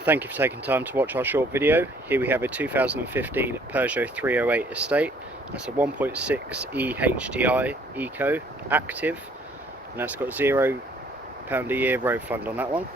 and thank you for taking time to watch our short video. Here we have a 2015 Peugeot 308 Estate. That's a 1.6 EHDI Eco Active, and that's got £0 a year road fund on that one.